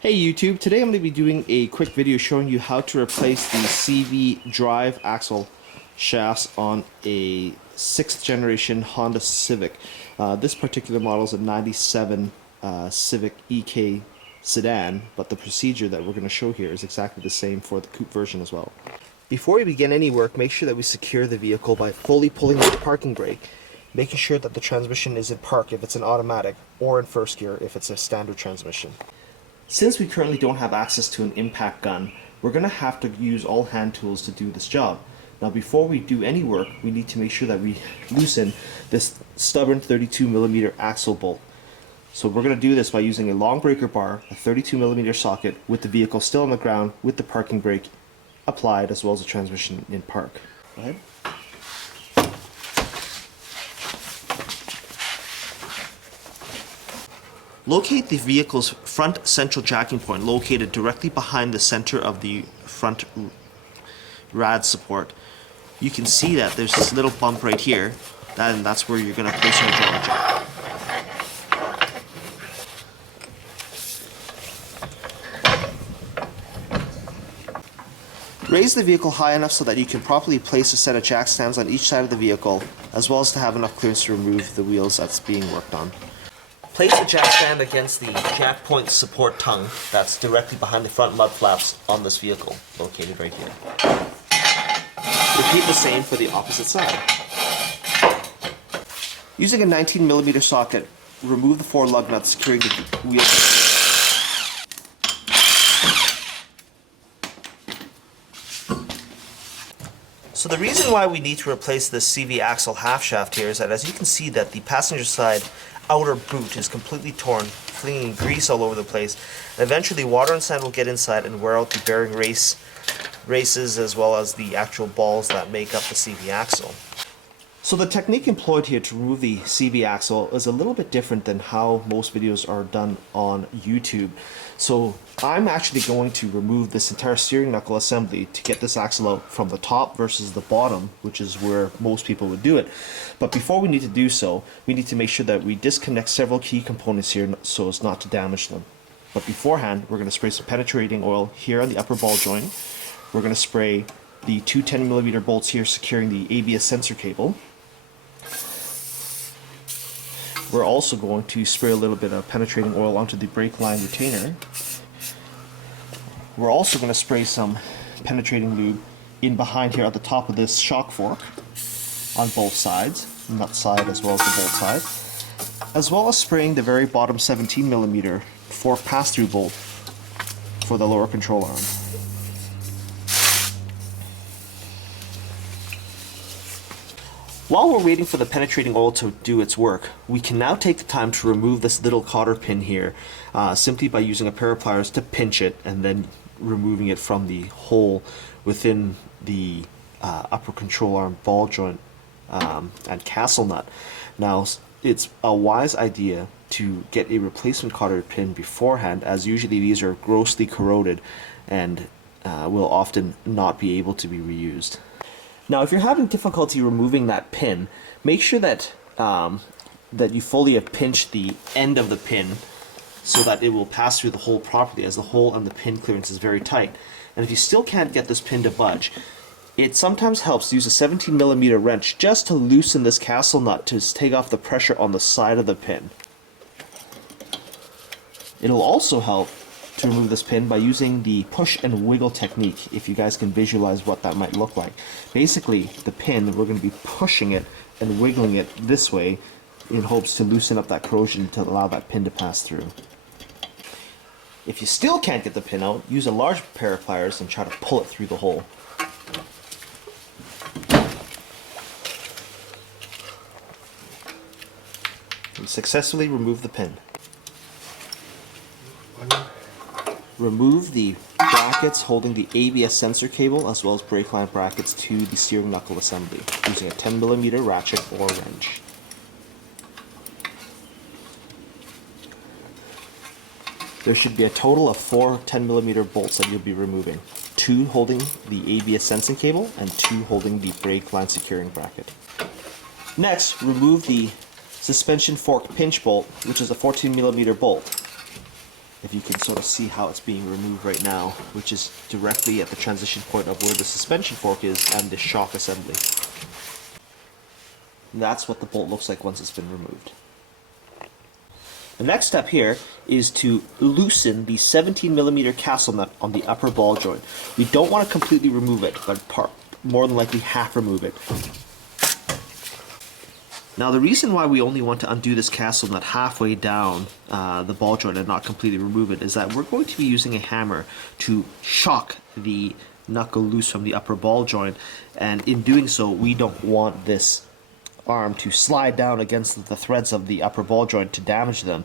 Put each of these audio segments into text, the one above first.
Hey YouTube, today I'm going to be doing a quick video showing you how to replace the CV drive axle shafts on a 6th generation Honda Civic. This particular model is a 97 Civic EK sedan, but the procedure that we're going to show here is exactly the same for the coupe version as well. Before we begin any work, make sure that we secure the vehicle by fully pulling the parking brake, making sure that the transmission is in park if it's an automatic, or in first gear if it's a standard transmission. Since we currently don't have access to an impact gun, we're going to have to use all hand tools to do this job. Now before we do any work, we need to make sure that we loosen this stubborn 32mm axle bolt. So we're going to do this by using a long breaker bar, a 32mm socket, with the vehicle still on the ground, with the parking brake applied, as well as the transmission in park. Go ahead. Locate the vehicle's front central jacking point located directly behind the center of the front rad support. You can see that there's this little bump right here, and that's where you're going to place your hydraulic jack. Raise the vehicle high enough so that you can properly place a set of jack stands on each side of the vehicle, as well as to have enough clearance to remove the wheels that's being worked on. Place the jack stand against the jack point support tongue that's directly behind the front mud flaps on this vehicle, located right here. Repeat the same for the opposite side. Using a 19mm socket, remove the 4 lug nuts securing the wheel. So the reason why we need to replace this CV axle half shaft here is that, as you can see, that the passenger side outer boot is completely torn, flinging grease all over the place. And eventually water and sand will get inside and wear out the bearing races as well as the actual balls that make up the CV axle. So the technique employed here to remove the CV axle is a little bit different than how most videos are done on YouTube. So I'm actually going to remove this entire steering knuckle assembly to get this axle out from the top versus the bottom, which is where most people would do it. But before we need to do so, we need to make sure that we disconnect several key components here so as not to damage them. But beforehand, we're going to spray some penetrating oil here on the upper ball joint. We're going to spray the two 10mm bolts here securing the ABS sensor cable. We're also going to spray a little bit of penetrating oil onto the brake line retainer. We're also going to spray some penetrating lube in behind here at the top of this shock fork on both sides, nut side as well as the bolt side, as well as spraying the very bottom 17mm fork pass-through bolt for the lower control arm. While we're waiting for the penetrating oil to do its work, we can now take the time to remove this little cotter pin here simply by using a pair of pliers to pinch it and then removing it from the hole within the upper control arm ball joint and castle nut. Now, it's a wise idea to get a replacement cotter pin beforehand, as usually these are grossly corroded and will often not be able to be reused. Now, if you're having difficulty removing that pin, make sure that that you fully have pinched the end of the pin so that it will pass through the hole properly, as the hole and the pin clearance is very tight. And if you still can't get this pin to budge, it sometimes helps to use a 17mm wrench just to loosen this castle nut to take off the pressure on the side of the pin. It'll also help to remove this pin by using the push and wiggle technique, if you guys can visualize what that might look like. Basically, the pin, we're going to be pushing it and wiggling it this way in hopes to loosen up that corrosion to allow that pin to pass through. If you still can't get the pin out, use a large pair of pliers and try to pull it through the hole. And successfully remove the pin. Remove the brackets holding the ABS sensor cable as well as brake line brackets to the steering knuckle assembly using a 10mm ratchet or wrench. There should be a total of 4 10mm bolts that you'll be removing. 2 holding the ABS sensing cable and 2 holding the brake line securing bracket. Next, remove the suspension fork pinch bolt, which is a 14mm bolt. if you can sort of see how it's being removed right now, which is directly at the transition point of where the suspension fork is and the shock assembly. And that's what the bolt looks like once it's been removed. The next step here is to loosen the 17mm castle nut on the upper ball joint. We don't want to completely remove it, but more than likely half remove it. Now the reason why we only want to undo this castle nut halfway down the ball joint and not completely remove it is that we're going to be using a hammer to shock the knuckle loose from the upper ball joint, and in doing so we don't want this arm to slide down against the threads of the upper ball joint to damage them,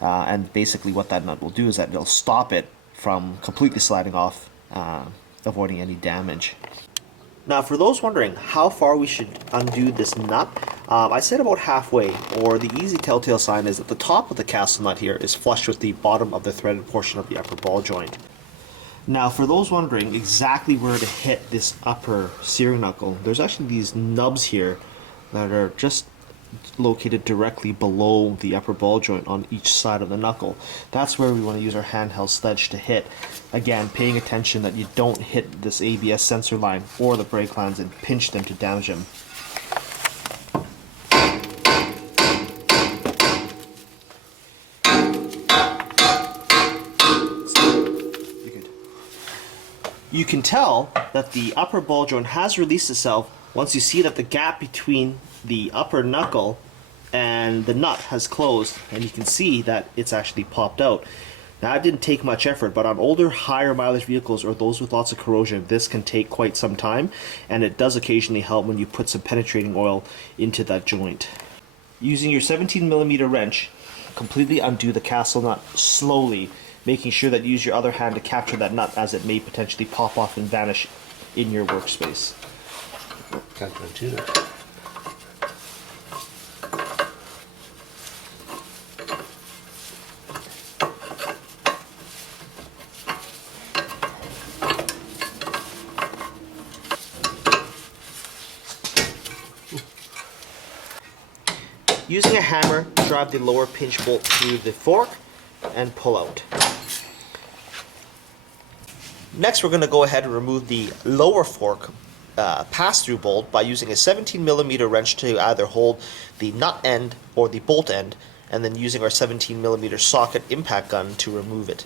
and basically what that nut will do is that it'll stop it from completely sliding off, avoiding any damage. Now for those wondering how far we should undo this nut, I said about halfway, or the easy telltale sign is that the top of the castle nut here is flush with the bottom of the threaded portion of the upper ball joint. Now for those wondering exactly where to hit this upper steering knuckle, there's actually these nubs here that are just located directly below the upper ball joint on each side of the knuckle. That's where we want to use our handheld sledge to hit. Again, paying attention that you don't hit this ABS sensor line or the brake lines and pinch them to damage them. You can tell that the upper ball joint has released itself once you see that the gap between the upper knuckle and the nut has closed, and you can see that it's actually popped out. Now, it didn't take much effort, but on older, higher mileage vehicles or those with lots of corrosion, this can take quite some time, and it does occasionally help when you put some penetrating oil into that joint. Using your 17mm wrench, completely undo the castle nut slowly, making sure that you use your other hand to capture that nut as it may potentially pop off and vanish in your workspace. Got the tuner. Using a hammer, drive the lower pinch bolt through the fork and pull out. Next, we're going to go ahead and remove the lower fork pass-through bolt by using a 17mm wrench to either hold the nut end or the bolt end, and then using our 17mm socket impact gun to remove it.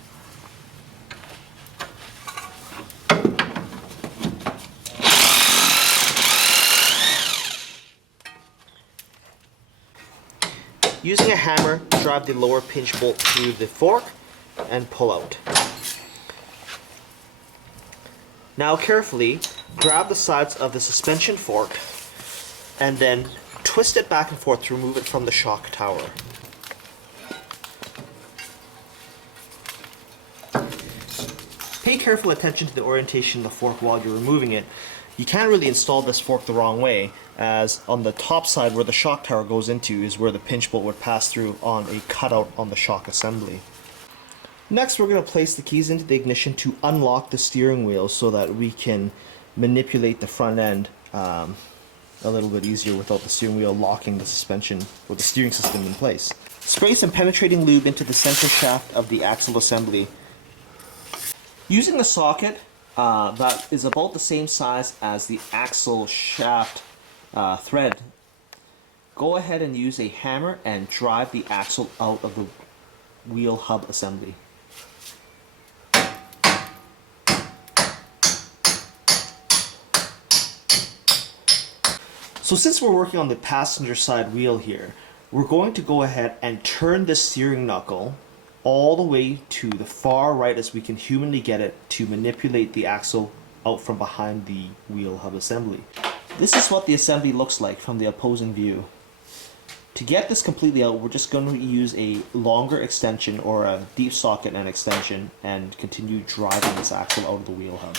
Using a hammer, drive the lower pinch bolt through the fork and pull out. Now carefully grab the sides of the suspension fork and then twist it back and forth to remove it from the shock tower. Pay careful attention to the orientation of the fork while you're removing it. You can't really install this fork the wrong way, as on the top side where the shock tower goes into is where the pinch bolt would pass through on a cutout on the shock assembly. Next, we're going to place the keys into the ignition to unlock the steering wheel so that we can manipulate the front end a little bit easier without the steering wheel locking the suspension or the steering system in place. Spray some penetrating lube into the center shaft of the axle assembly. Using a socket that is about the same size as the axle shaft thread, go ahead and use a hammer and drive the axle out of the wheel hub assembly. So since we're working on the passenger side wheel here, we're going to go ahead and turn the steering knuckle all the way to the far right as we can humanly get it to manipulate the axle out from behind the wheel hub assembly. This is what the assembly looks like from the opposing view. To get this completely out, we're just going to use a longer extension or a deep socket and extension and continue driving this axle out of the wheel hub.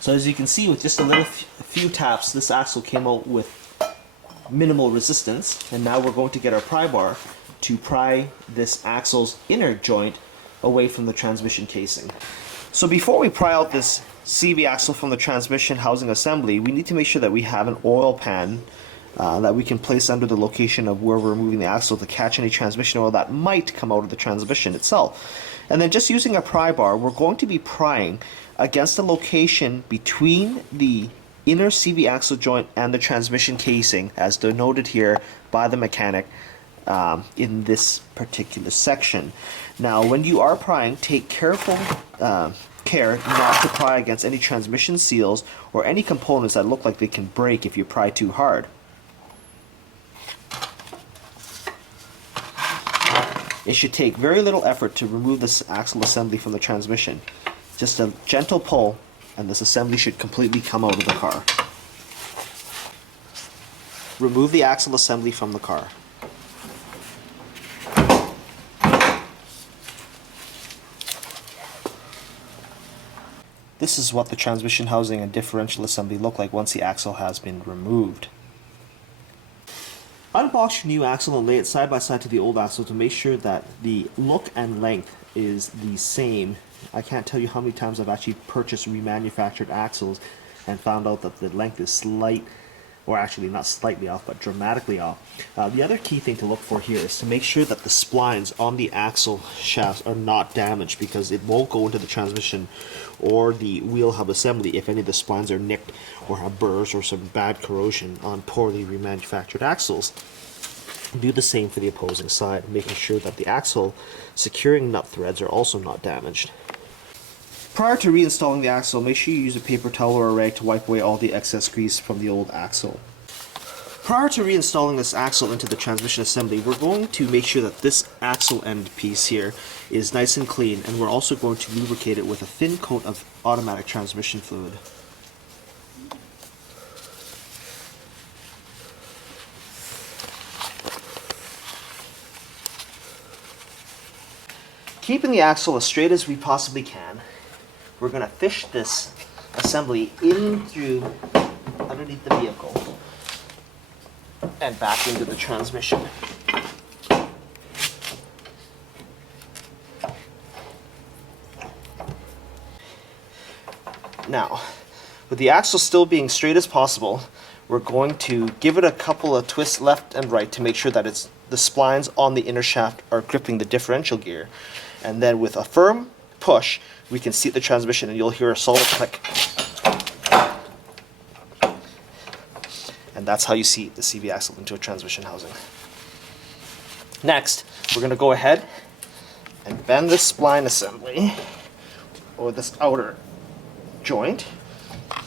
So as you can see, with just a few taps, this axle came out with minimal resistance, and now we're going to get our pry bar to pry this axle's inner joint away from the transmission casing. So before we pry out this CV axle from the transmission housing assembly, we need to make sure that we have an oil pan that we can place under the location of where we're moving the axle to catch any transmission oil that might come out of the transmission itself. And then just using a pry bar, we're going to be prying against the location between the inner CV axle joint and the transmission casing, as denoted here by the mechanic in this particular section. Now, when you are prying, take careful care not to pry against any transmission seals or any components that look like they can break if you pry too hard. It should take very little effort to remove this axle assembly from the transmission. Just a gentle pull and this assembly should completely come out of the car. Remove the axle assembly from the car. This is what the transmission housing and differential assembly look like once the axle has been removed. Unbox your new axle and lay it side by side to the old axle to make sure that the look and length is the same. I can't tell you how many times I've actually purchased remanufactured axles and found out that the length is slight, or actually not slightly off, but dramatically off. The other key thing to look for here is to make sure that the splines on the axle shafts are not damaged, because it won't go into the transmission or the wheel hub assembly if any of the splines are nicked or have burrs or some bad corrosion on poorly remanufactured axles. Do the same for the opposing side, making sure that the axle securing nut threads are also not damaged. Prior to reinstalling the axle, make sure you use a paper towel or a rag to wipe away all the excess grease from the old axle. Prior to reinstalling this axle into the transmission assembly, we're going to make sure that this axle end piece here is nice and clean, and we're also going to lubricate it with a thin coat of automatic transmission fluid. Keeping the axle as straight as we possibly can, we're going to fish this assembly in through underneath the vehicle and back into the transmission. Now, with the axle still being straight as possible, we're going to give it a couple of twists left and right to make sure that the splines on the inner shaft are gripping the differential gear. And then with a firm push, we can seat the transmission and you'll hear a solid click. And that's how you seat the CV axle into a transmission housing. Next, we're going to go ahead and bend this spline assembly, or this outer joint,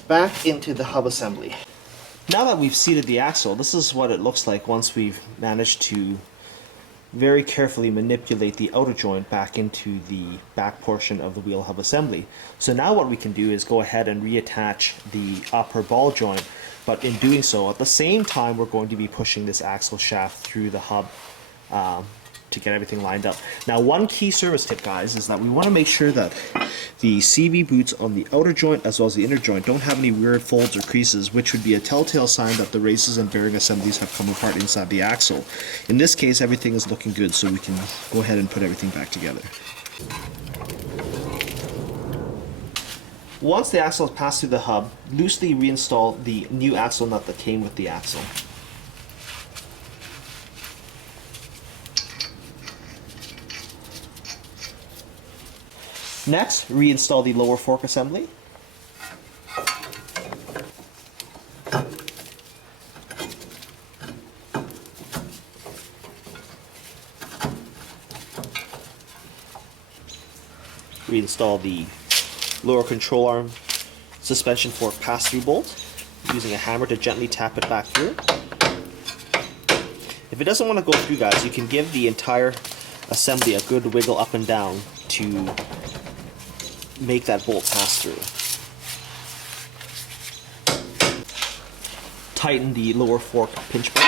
back into the hub assembly. Now that we've seated the axle, this is what it looks like once we've managed to very carefully manipulate the outer joint back into the back portion of the wheel hub assembly. So now what we can do is go ahead and reattach the upper ball joint, but in doing so, at the same time, we're going to be pushing this axle shaft through the hub to get everything lined up. Now, one key service tip, guys, is that we want to make sure that the CV boots on the outer joint as well as the inner joint don't have any weird folds or creases, which would be a telltale sign that the races and bearing assemblies have come apart inside the axle. In this case, everything is looking good, so we can go ahead and put everything back together. Once the axle is passed through the hub, loosely reinstall the new axle nut that came with the axle. Next, reinstall the lower fork assembly. Reinstall the lower control arm suspension fork pass-through bolt, using a hammer to gently tap it back through. If it doesn't want to go through, guys, you can give the entire assembly a good wiggle up and down to make that bolt pass through. Tighten the lower fork pinch bolt.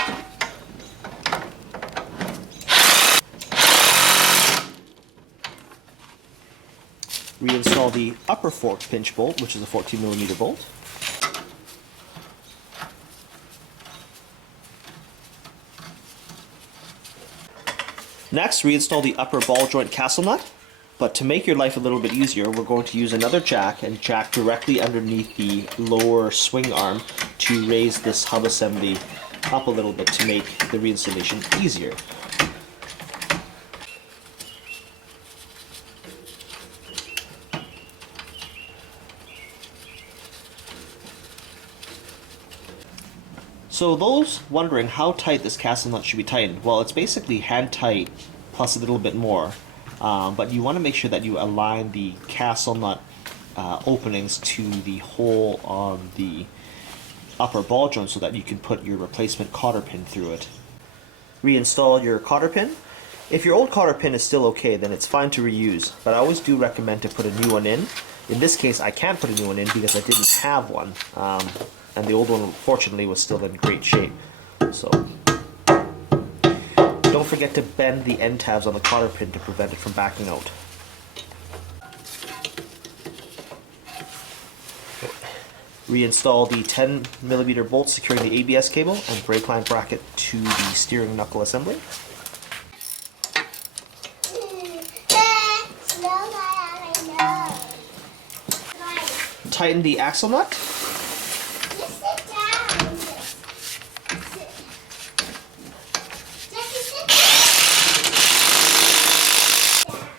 Reinstall the upper fork pinch bolt, which is a 14mm bolt. Next, reinstall the upper ball joint castle nut. But to make your life a little bit easier, we're going to use another jack and jack directly underneath the lower swing arm to raise this hub assembly up a little bit to make the reinstallation easier. So those wondering how tight this castle nut should be tightened, well, it's basically hand tight plus a little bit more. But you want to make sure that you align the castle nut openings to the hole on the upper ball joint so that you can put your replacement cotter pin through it. Reinstall your cotter pin. If your old cotter pin is still okay, then it's fine to reuse, but I always do recommend to put a new one in. In this case, I can't put a new one in because I didn't have one, and the old one, fortunately, was still in great shape. So don't forget to bend the end tabs on the cotter pin to prevent it from backing out. Reinstall the 10mm bolt securing the ABS cable and brake line bracket to the steering knuckle assembly. Tighten the axle nut.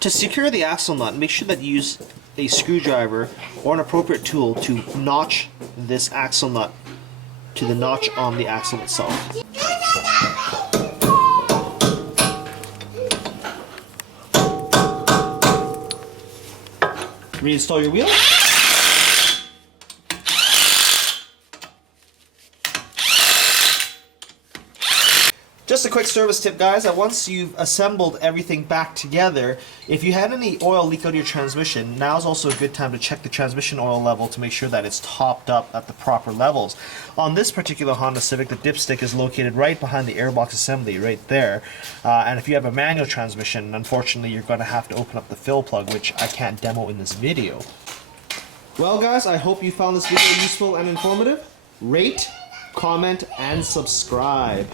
To secure the axle nut, make sure that you use a screwdriver or an appropriate tool to notch this axle nut to the notch on the axle itself. Reinstall your wheel. Just a quick service tip, guys, that once you've assembled everything back together, if you had any oil leak out of your transmission, now's also a good time to check the transmission oil level to make sure that it's topped up at the proper levels. On this particular Honda Civic, the dipstick is located right behind the airbox assembly, right there. And if you have a manual transmission, unfortunately, you're going to have to open up the fill plug, which I can't demo in this video. Well, guys, I hope you found this video useful and informative. Rate, comment, and subscribe.